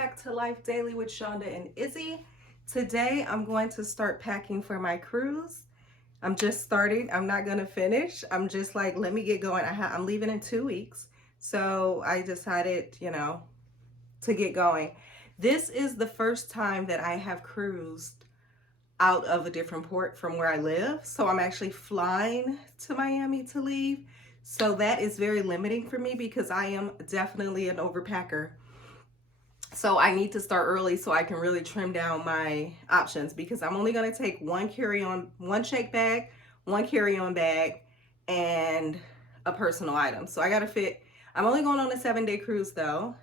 back to Life Daily with Shonda and Izzy. Today I'm going to start packing for my cruise. I'm just starting. I'm not going to finish. I'm just like, let me get going. I'm leaving in 2 weeks. So I decided, to get going. This is the first time that I have cruised out of a different port from where I live. So I'm actually flying to Miami to leave. So that is very limiting for me because I am definitely an overpacker. So I need to start early so I can really trim down my options because I'm only going to take one shake bag, one carry-on bag, and a personal item. So I got to fit. I'm only going on a 7-day cruise though.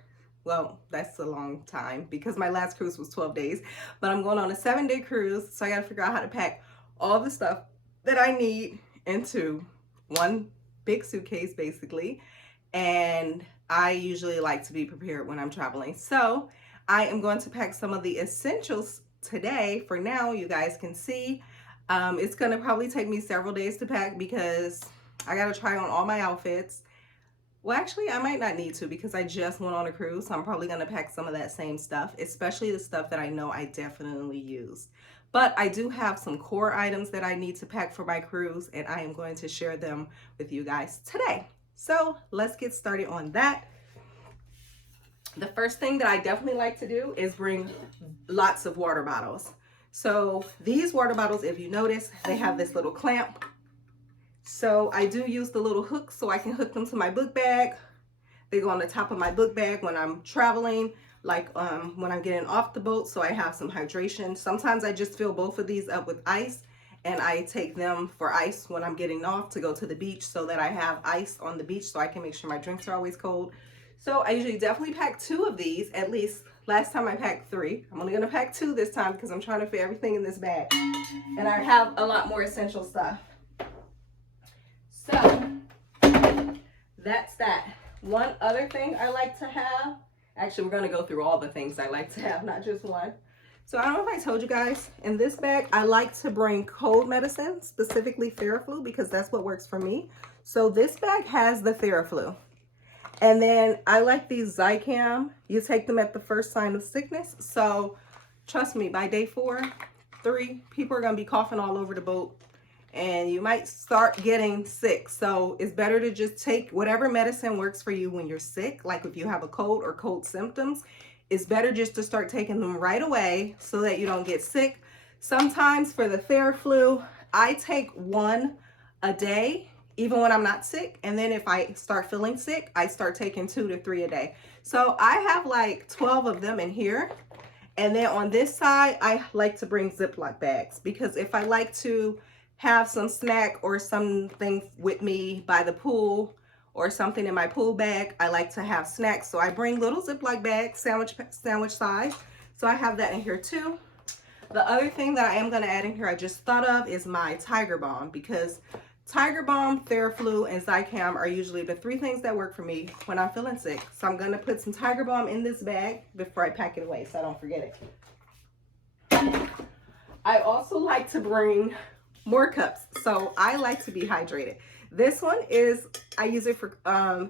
Well, that's a long time because my last cruise was 12 days, but I'm going on a 7-day cruise. So I got to figure out how to pack all the stuff that I need into one big suitcase basically. And I usually like to be prepared when I'm traveling. So I am going to pack some of the essentials today. For now, you guys can see. It's going to probably take me several days to pack because I got to try on all my outfits. Well, actually, I might not need to because I just went on a cruise. So I'm probably going to pack some of that same stuff, especially the stuff that I know I definitely use. But I do have some core items that I need to pack for my cruise, and I am going to share them with you guys today. So let's get started on that. The first thing that I definitely like to do is bring lots of water bottles. So these water bottles, if you notice, they have this little clamp. So I do use the little hook so I can hook them to my book bag. They go on the top of my book bag when I'm traveling, like when I'm getting off the boat, so I have some hydration. Sometimes I just fill both of these up with ice, and I take them for ice when I'm getting off to go to the beach so that I have ice on the beach so I can make sure my drinks are always cold. So I usually definitely pack 2 of these, at least. Last time I packed 3. I'm only going to pack 2 this time because I'm trying to fit everything in this bag. And I have a lot more essential stuff. So that's that. One other thing I like to have, actually we're going to go through all the things I like to have, not just one. So I don't know if I told you guys, in this bag, I like to bring cold medicine, specifically Theraflu, because that's what works for me. So this bag has the Theraflu. And then I like these Zicam. You take them at the first sign of sickness. So trust me, by day 4, 3, people are going to be coughing all over the boat. And you might start getting sick. So it's better to just take whatever medicine works for you when you're sick. Like if you have a cold or cold symptoms, it's better just to start taking them right away so that you don't get sick. Sometimes for the Theraflu, I take 1 a day, even when I'm not sick. And then if I start feeling sick, I start taking 2 to 3 a day. So I have like 12 of them in here. And then on this side, I like to bring Ziploc bags because if I like to have some snack or something with me by the pool or something in my pool bag, I like to have snacks. So I bring little Ziploc bags, sandwich size. So I have that in here too. The other thing that I am going to add in here I just thought of is my Tiger Balm, because Tiger Balm, Theraflu, and Zicam are usually the 3 things that work for me when I'm feeling sick. So I'm going to put some Tiger Balm in this bag before I pack it away so I don't forget it. I also like to bring more cups. So I like to be hydrated. This one is, I use it for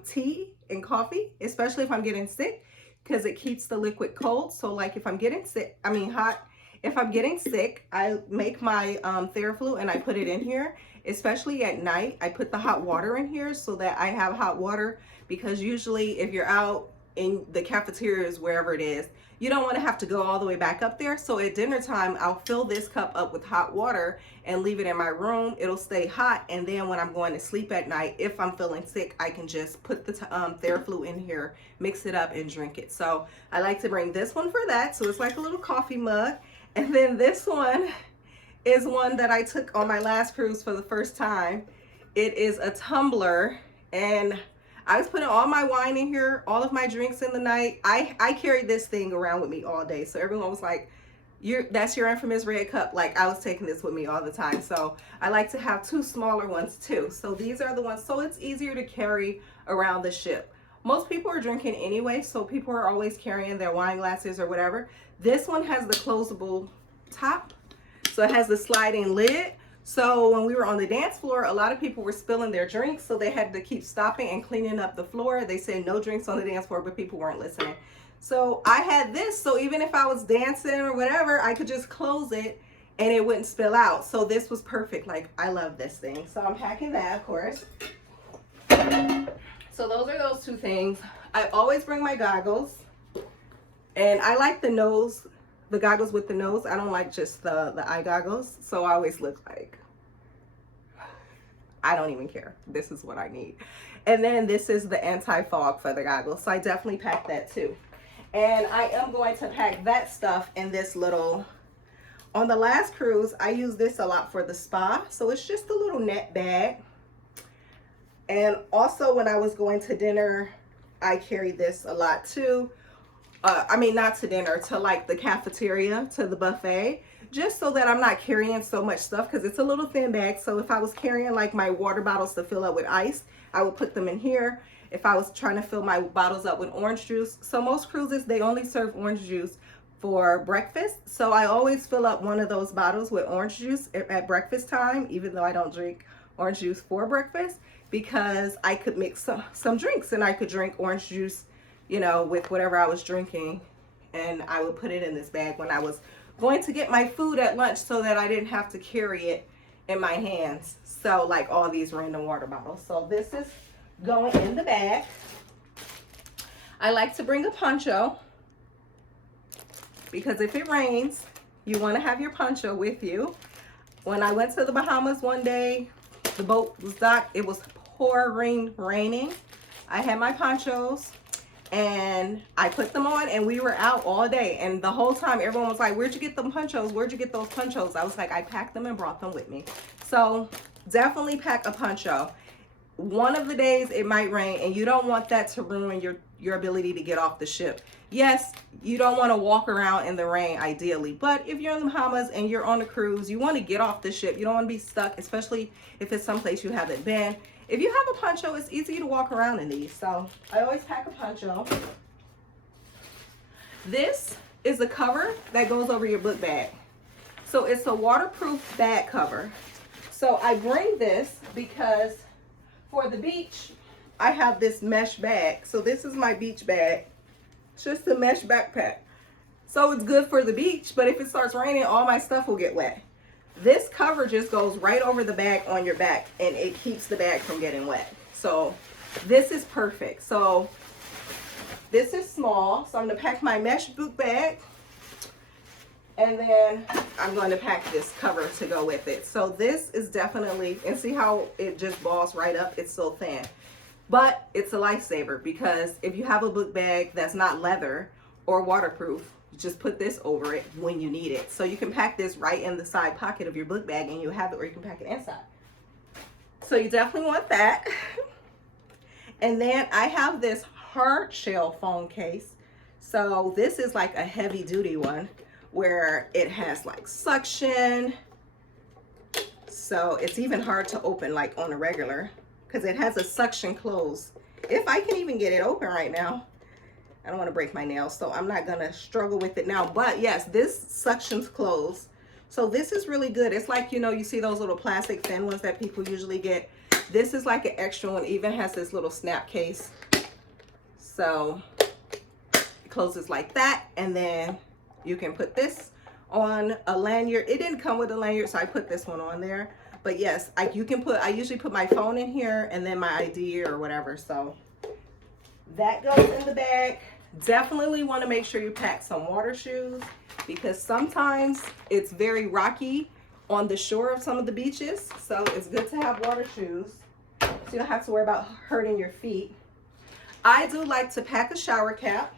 tea and coffee, especially if I'm getting sick, because it keeps the liquid cold. So like if I'm getting sick, hot, if I'm getting sick, I make my Theraflu and I put it in here, especially at night. I put the hot water in here so that I have hot water, because usually if you're out in the cafeterias, wherever it is, you don't want to have to go all the way back up there. So at dinner time, I'll fill this cup up with hot water and leave it in my room. It'll stay hot. And then when I'm going to sleep at night, if I'm feeling sick, I can just put the Theraflu in here, mix it up and drink it. So I like to bring this one for that. So it's like a little coffee mug. And then this one is one that I took on my last cruise for the first time. It is a tumbler, and I was putting all my wine in here, all of my drinks in the night. I carried this thing around with me all day. So everyone was like, that's your infamous red cup. Like I was taking this with me all the time. So I like to have 2 smaller ones too. So these are the ones, so it's easier to carry around the ship. Most people are drinking anyway, so people are always carrying their wine glasses or whatever. This one has the closable top. So it has the sliding lid. So when we were on the dance floor, a lot of people were spilling their drinks, so they had to keep stopping and cleaning up the floor. They said no drinks on the dance floor, but people weren't listening. So I had this, so even if I was dancing or whatever, I could just close it and it wouldn't spill out. So this was perfect. Like, I love this thing. So I'm packing that, of course. So those are those two things. I always bring my goggles, and I like the nose, the goggles with the nose. I don't like just the eye goggles. So I always look like, I don't even care. This is what I need. And then this is the anti-fog for the goggles. So I definitely pack that too. And I am going to pack that stuff in this little, on the last cruise, I use this a lot for the spa. So it's just a little net bag. And also when I was going to dinner, I carried this a lot too. I mean, not to dinner, to like the cafeteria, to the buffet, just so that I'm not carrying so much stuff, because it's a little thin bag. So if I was carrying like my water bottles to fill up with ice, I would put them in here. If I was trying to fill my bottles up with orange juice, so most cruises, they only serve orange juice for breakfast. So I always fill up one of those bottles with orange juice at breakfast time, even though I don't drink orange juice for breakfast, because I could mix some drinks, and I could drink orange juice, you know, with whatever I was drinking. And I would put it in this bag when I was going to get my food at lunch, so that I didn't have to carry it in my hands. So like all these random water bottles. So this is going in the bag. I like to bring a poncho, because if it rains, you want to have your poncho with you. When I went to the Bahamas one day, the boat was docked. It was pouring raining. I had my ponchos and I put them on, and we were out all day. And the whole time everyone was like, where'd you get them ponchos? Where'd you get those ponchos? I was like, I packed them and brought them with me. So definitely pack a poncho. One of the days it might rain, and you don't want that to ruin your ability to get off the ship. Yes, you don't want to walk around in the rain ideally, but if you're in the Bahamas and you're on a cruise, you want to get off the ship. You don't want to be stuck, especially if it's someplace you haven't been. If you have a poncho, it's easy to walk around in these. So I always pack a poncho. This is a cover that goes over your book bag. So it's a waterproof bag cover. So I bring this because for the beach, I have this mesh bag. So this is my beach bag. It's just a mesh backpack. So it's good for the beach, but if it starts raining, all my stuff will get wet. This cover just goes right over the bag on your back, and it keeps the bag from getting wet. So this is perfect. So this is small. So I'm gonna pack my mesh book bag, and then I'm going to pack this cover to go with it. So this is definitely, and see how it just balls right up? It's so thin. But it's a lifesaver, because if you have a book bag that's not leather or waterproof, just put this over it when you need it. So you can pack this right in the side pocket of your book bag, and you have it, or you can pack it inside. So you definitely want that. And then I have this hard shell phone case. So this is like a heavy duty one, where it has like suction. So it's even hard to open like on a regular, because it has a suction close. If I can even get it open right now. I don't want to break my nails, so I'm not gonna struggle with it now. But yes, this suctions closed. So this is really good. It's like, you know, you see those little plastic thin ones that people usually get. This is like an extra one. Even has this little snap case. So it closes like that, and then you can put this on a lanyard. It didn't come with a lanyard, so I put this one on there. But yes, I usually put my phone in here, and then my ID or whatever. So that goes in the bag. Definitely want to make sure you pack some water shoes, because sometimes it's very rocky on the shore of some of the beaches. So it's good to have water shoes, so you don't have to worry about hurting your feet. I do like to pack a shower cap.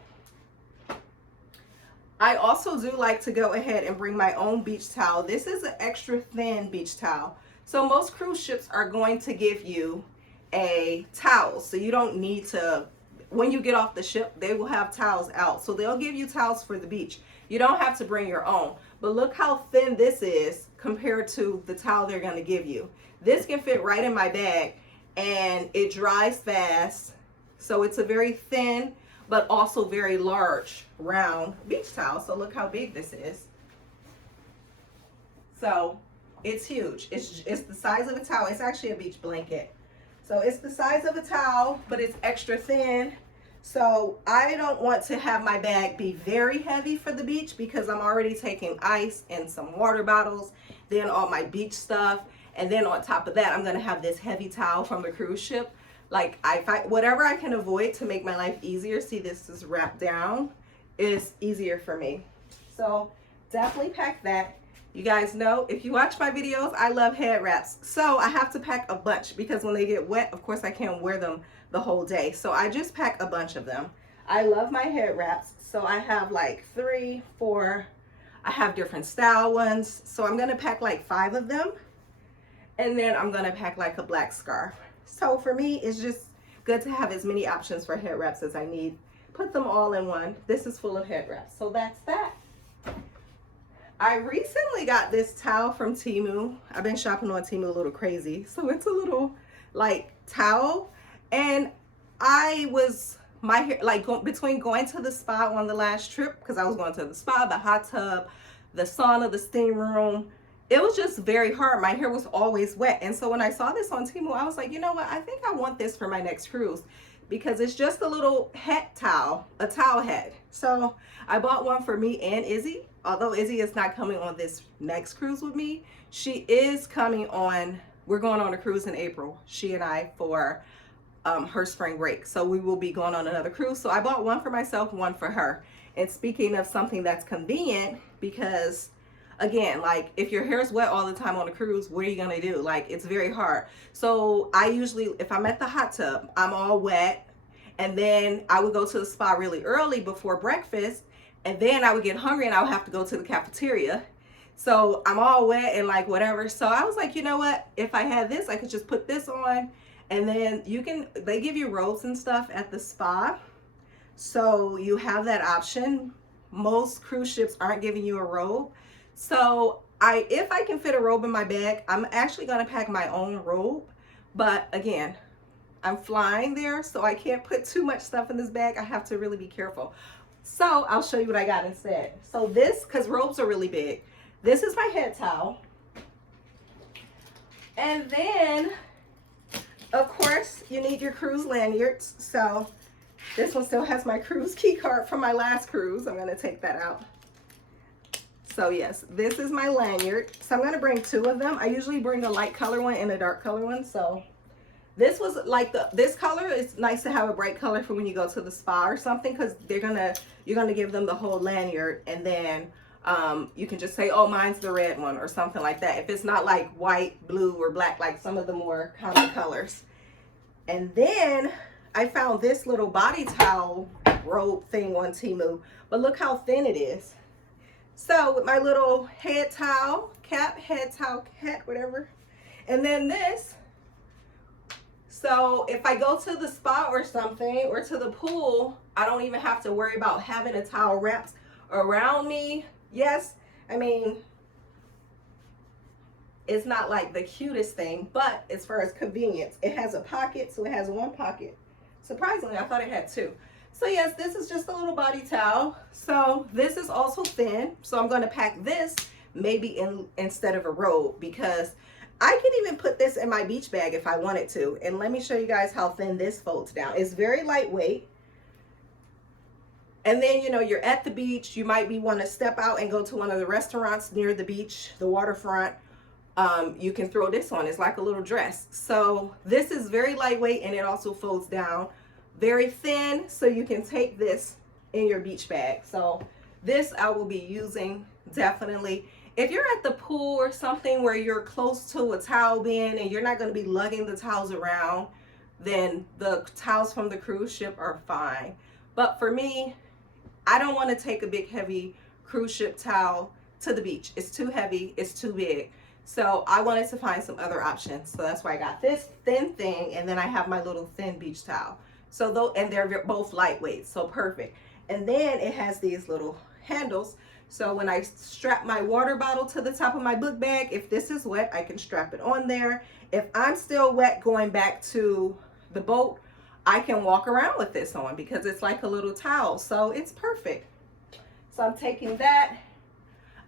I also do like to go ahead and bring my own beach towel. This is an extra thin beach towel. So most cruise ships are going to give you a towel, so you don't need to, when you get off the ship, they will have towels out. So they'll give you towels for the beach. You don't have to bring your own. But look how thin this is compared to the towel they're going to give you. This can fit right in my bag, and it dries fast. So it's a very thin but also very large round beach towel. So look how big this is. So it's huge. It's the size of a towel. It's actually a beach blanket. So it's the size of a towel, but it's extra thin. So I don't want to have my bag be very heavy for the beach because I'm already taking ice and some water bottles, then all my beach stuff, and then on top of that, I'm gonna have this heavy towel from the cruise ship. Like whatever I can avoid to make my life easier, see this is wrapped down, is easier for me. So definitely pack that. You guys know, if you watch my videos, I love head wraps. So I have to pack a bunch because when they get wet, of course I can't wear them the whole day. So I just pack a bunch of them. I love my head wraps. So I have like 3, 4, I have different style ones. So I'm gonna pack like 5 of them. And then I'm gonna pack like a black scarf. So for me, it's just good to have as many options for head wraps as I need. Put them all in one. This is full of head wraps. So that's that. I recently got this towel from Temu. I've been shopping on Temu a little crazy. So it's a little like towel. And my hair, like between going to the spa on the last trip, because I was going to the spa, the hot tub, the sauna, the steam room, it was just very hard. My hair was always wet. And so when I saw this on Temu, I was like, you know what? I think I want this for my next cruise because it's just a little head towel, a towel head. So I bought one for me and Izzy. Although Izzy is not coming on this next cruise with me, she is coming on, we're going on a cruise in April, she and I, for her spring break. So we will be going on another cruise. So I bought one for myself, one for her. And speaking of something that's convenient, because again, like if your hair is wet all the time on a cruise, what are you gonna do? Like it's very hard. So I usually, if I'm at the hot tub, I'm all wet, and then I would go to the spa really early before breakfast, and then I would get hungry and I would have to go to the cafeteria. So I'm all wet and like whatever. So I was like, you know what? If I had this, I could just put this on, and then they give you robes and stuff at the spa. So you have that option. Most cruise ships aren't giving you a robe. So if I can fit a robe in my bag, I'm actually gonna pack my own robe. But again, I'm flying there, so I can't put too much stuff in this bag. I have to really be careful. So I'll show you what I got instead. So this, because robes are really big, this is my head towel. And then, of course, you need your cruise lanyards. So this one still has my cruise key card from my last cruise. I'm gonna take that out. So yes, this is my lanyard. So I'm gonna bring 2 of them. I usually bring a light color one and a dark color one. So this was like this color. It's nice to have a bright color for when you go to the spa or something, because you're gonna give them the whole lanyard, and then you can just say, oh, mine's the red one or something like that, if it's not like white, blue, or black like some of the more common colors. And then I found this little body towel robe thing on Temu, but look how thin it is. So with my little head towel cap, whatever, and then this. So if I go to the spa or something, or to the pool, I don't even have to worry about having a towel wrapped around me. Yes, I mean, it's not like the cutest thing, but as far as convenience, it has a pocket, so it has 1 pocket. Surprisingly, I thought it had 2. So yes, this is just a little body towel. So this is also thin, so I'm going to pack this maybe instead of a robe, because I can even put this in my beach bag if I wanted to. And let me show you guys how thin this folds down. It's very lightweight. And then, you know, you're at the beach. You might want to step out and go to one of the restaurants near the beach, the waterfront. You can throw this on. It's like a little dress. So this is very lightweight, and it also folds down. Very thin, so you can take this in your beach bag. So this I will be using definitely. If you're at the pool or something where you're close to a towel bin and you're not going to be lugging the towels around, then the towels from the cruise ship are fine. But for me, I don't want to take a big heavy cruise ship towel to the beach. It's too heavy, it's too big. So I wanted to find some other options. So that's why I got this thin thing, and then I have my little thin beach towel. So though, and they're both lightweight, so perfect. And then it has these little handles. So when I strap my water bottle to the top of my book bag, if this is wet, I can strap it on there. If I'm still wet going back to the boat, I can walk around with this on because it's like a little towel. So it's perfect. So I'm taking that.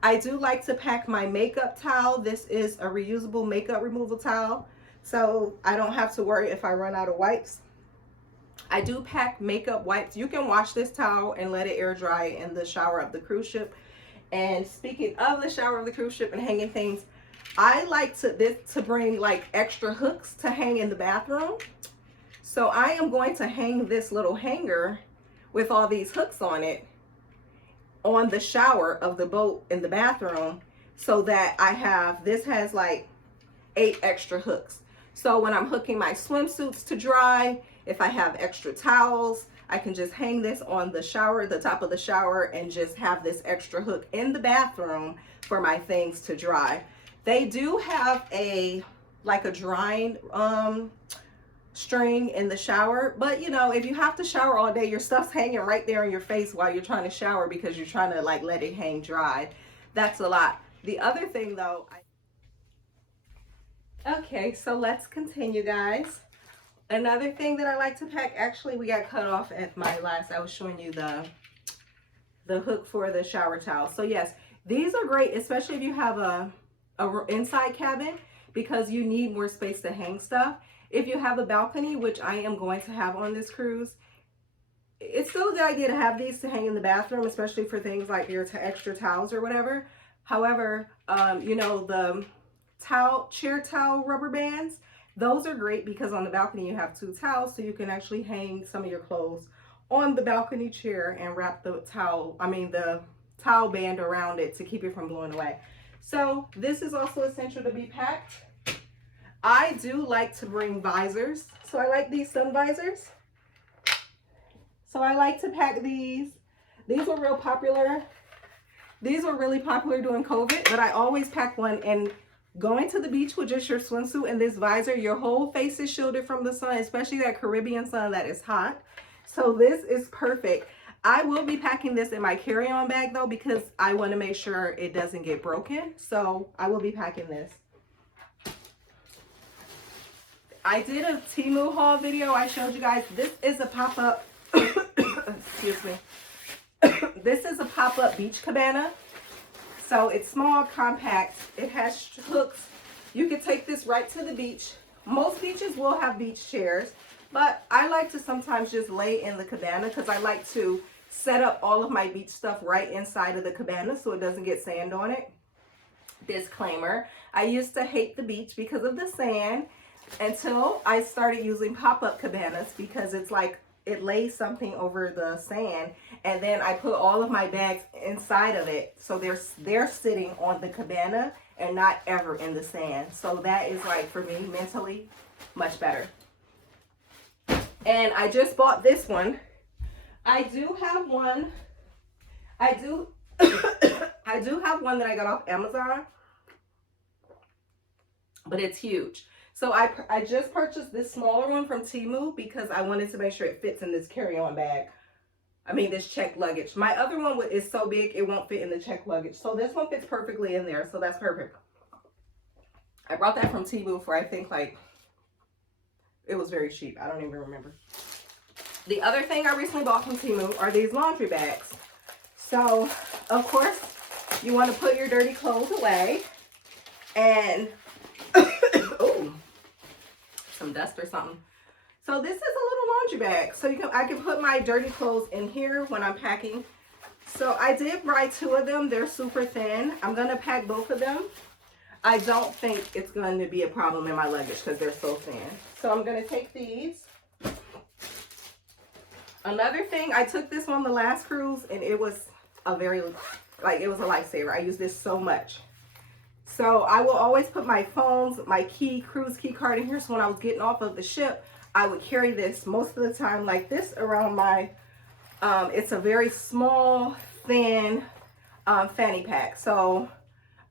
I do like to pack my makeup towel. This is a reusable makeup removal towel. So I don't have to worry if I run out of wipes. I do pack makeup wipes. You can wash this towel and let it air dry in the shower of the cruise ship. And speaking of the shower of the cruise ship and hanging things, I like to bring like extra hooks to hang in the bathroom. So I am going to hang this little hanger with all these hooks on it on the shower of the boat in the bathroom, so that this has like 8 extra hooks. So when I'm hooking my swimsuits to dry, if I have extra towels, I can just hang this on the shower, the top of the shower, and just have this extra hook in the bathroom for my things to dry. They do have like a drying string in the shower, but you know, if you have to shower all day, your stuff's hanging right there in your face while you're trying to shower because you're trying to like let it hang dry. That's a lot. The other thing though, okay, so let's continue, guys. Another thing that I like to pack, actually we got cut off at my last, I was showing you the hook for the shower towel. So yes, these are great, especially if you have a inside cabin, because you need more space to hang stuff. If you have a balcony, which I am going to have on this cruise, it's still a good idea to have these to hang in the bathroom, especially for things like your extra towels or whatever. However, you know, the chair towel rubber bands, those are great because on the balcony you have 2 towels, so you can actually hang some of your clothes on the balcony chair and wrap the towel band around it to keep it from blowing away. So this is also essential to be packed. I do like to bring visors. So I like these sun visors. So I like to pack these. These were real popular. These were really popular during COVID, but I always pack one. And going to the beach with just your swimsuit and this visor, your whole face is shielded from the sun, especially that Caribbean sun that is hot. So this is perfect. I will be packing this in my carry-on bag though, because I want to make sure it doesn't get broken. So I will be packing this. I did a Temu haul video. I showed you guys. This is a pop-up, excuse me. This is a pop-up beach cabana. So it's small, compact. It has hooks. You can take this right to the beach. Most beaches will have beach chairs, but I like to sometimes just lay in the cabana because I like to set up all of my beach stuff right inside of the cabana so it doesn't get sand on it. Disclaimer, I used to hate the beach because of the sand until I started using pop-up cabanas, because it's like it lays something over the sand, and then I put all of my bags inside of it, so they're sitting on the cabana and not ever in the sand. So that is, like, for me mentally much better. And I just bought this one. I do have one. I do have one that I got off Amazon, but it's huge. So I just purchased this smaller one from Temu because I wanted to make sure it fits in this carry-on bag. I mean, this checked luggage. My other one is so big, it won't fit in the checked luggage. So this one fits perfectly in there, so that's perfect. I brought that from Temu for, I think, like, it was very cheap. I don't even remember. The other thing I recently bought from Temu are these laundry bags. So, of course, you want to put your dirty clothes away. And, oh, some dust or something. So this is a little laundry bag. So I can put my dirty clothes in here when I'm packing. So I did buy 2 of them. They're super thin. I'm going to pack both of them. I don't think it's going to be a problem in my luggage because they're so thin. So I'm going to take these. Another thing, I took this on the last cruise and it was a lifesaver. I use this so much. So I will always put my phones, my cruise key card in here. So when I was getting off of the ship, I would carry this most of the time like this around my, it's a very small, thin fanny pack. So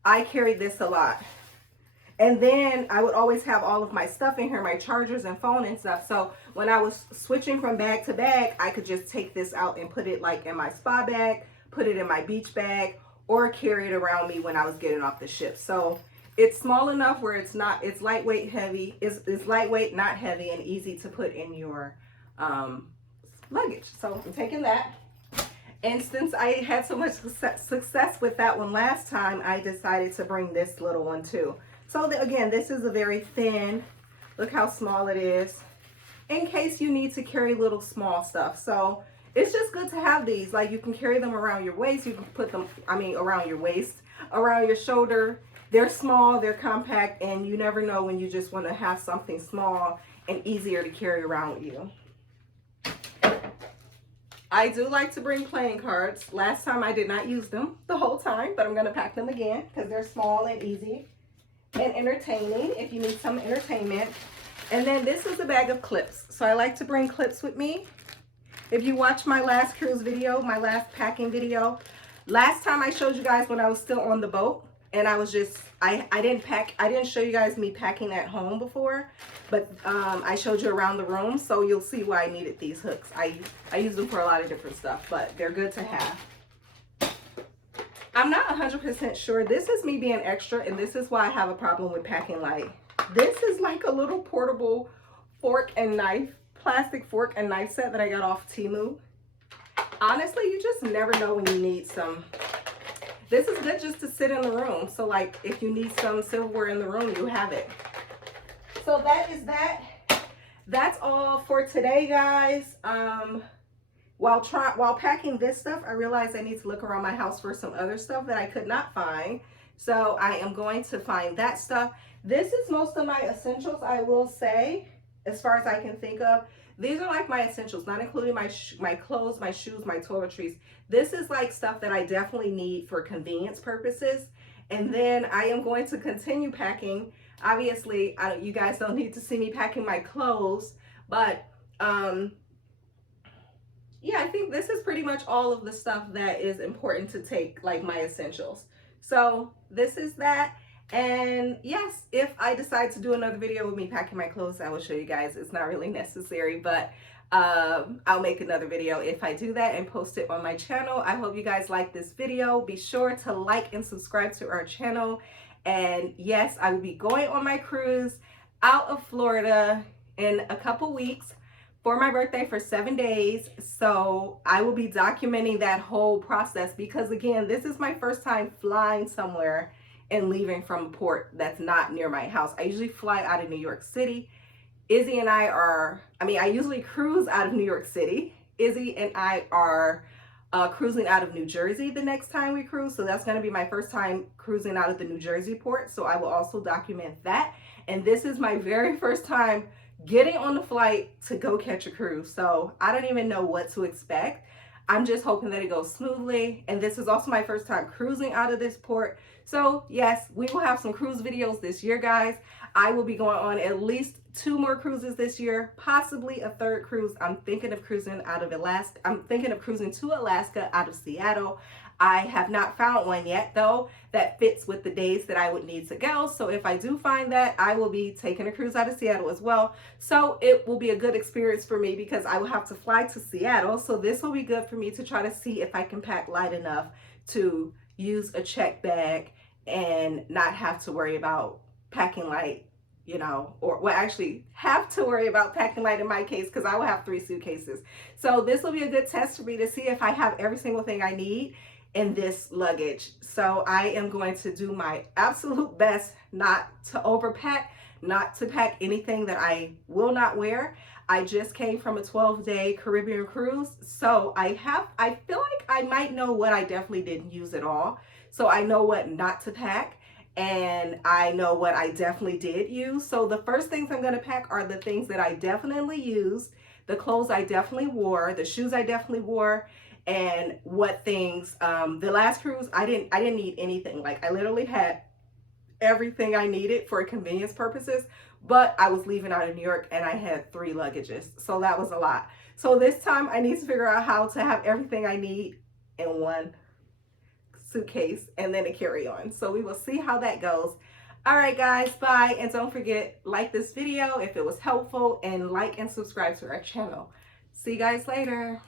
I carried this a lot. And then I would always have all of my stuff in here, my chargers and phone and stuff. So when I was switching from bag to bag, I could just take this out and put it like in my spa bag, put it in my beach bag, or carry it around me when I was getting off the ship. So it's small enough where it's lightweight, heavy. It's lightweight, not heavy, and easy to put in your luggage. So I'm taking that. And since I had so much success with that one last time, I decided to bring this little one too. So again, this is a very thin, look how small it is. in case you need to carry little small stuff. So it's just good to have these. Like, you can carry them around your waist. You can put them, around your waist, around your shoulder. They're small, they're compact, and you never know when you just want to have something small and easier to carry around with you. I do like to bring playing cards. Last time I did not use them the whole time, but I'm going to pack them again because they're small and easy and entertaining if you need some entertainment. And then this is a bag of clips. So I like to bring clips with me. If you watch my last cruise video, my last packing video, last time I showed you guys when I was still on the boat, and I was just, I didn't show you guys me packing at home before, but I showed you around the room, so you'll see why I needed these hooks. I use them for a lot of different stuff, but they're good to have. I'm not 100% sure. This is me being extra, and this is why I have a problem with packing light. This is like a little portable fork and knife, plastic fork and knife set that I got off Temu. Honestly, you just never know when you need some. This is good just to sit in the room. So like if you need some silverware in the room, you have it. So that is that. That's all for today, guys. While packing this stuff, I realized I need to look around my house for some other stuff that I could not find. So I am going to find that stuff. This is most of my essentials, I will say, as far as I can think of. These are like my essentials, not including my clothes, my shoes, my toiletries. This is like stuff that I definitely need for convenience purposes. And then I am going to continue packing. Obviously, you guys don't need to see me packing my clothes, but yeah, I think this is pretty much all of the stuff that is important to take, like my essentials. So this is that. And yes, if I decide to do another video with me packing my clothes, I will show you guys. It's not really necessary, but I'll make another video if I do that and post it on my channel. I hope you guys like this video. Be sure to like and subscribe to our channel. And yes, I will be going on my cruise out of Florida in a couple weeks for my birthday for 7 days. So I will be documenting that whole process because, again, this is my first time flying somewhere and leaving from a port that's not near my house. I usually fly out of New York City. Izzy and I are, I usually cruise out of New York City. Izzy and I are cruising out of New Jersey the next time we cruise. So that's going to be my first time cruising out of the New Jersey port. So I will also document that. And this is my very first time getting on the flight to go catch a cruise. So I don't even know what to expect. I'm just hoping that it goes smoothly. And this is also my first time cruising out of this port. So yes, we will have some cruise videos this year, guys. I will be going on at least 2 more cruises this year, possibly a 3rd cruise. I'm thinking of cruising out of Alaska. I'm thinking of cruising to Alaska out of Seattle. I have not found one yet, though, that fits with the days that I would need to go. So if I do find that, I will be taking a cruise out of Seattle as well. So it will be a good experience for me because I will have to fly to Seattle. So this will be good for me to try to see if I can pack light enough to use a check bag and not have to worry about packing light, or well, actually have to worry about packing light in my case because I will have 3 suitcases. So this will be a good test for me to see if I have every single thing I need in this luggage. So I am going to do my absolute best not to overpack, not to pack anything that I will not wear. I just came from a 12-day Caribbean cruise, so I feel like I might know what I definitely didn't use at all. So I know what not to pack, and I know what I definitely did use. So the first things I'm going to pack are the things that I definitely used, the clothes I definitely wore, the shoes I definitely wore, and what things, the last cruise, I didn't need anything. Like I literally had everything I needed for convenience purposes, but I was leaving out of New York and I had 3 luggages. So that was a lot. So this time I need to figure out how to have everything I need in one suitcase and then a carry-on. So we will see how that goes. All right, guys, bye. And don't forget, like this video if it was helpful, and like and subscribe to our channel. See you guys later.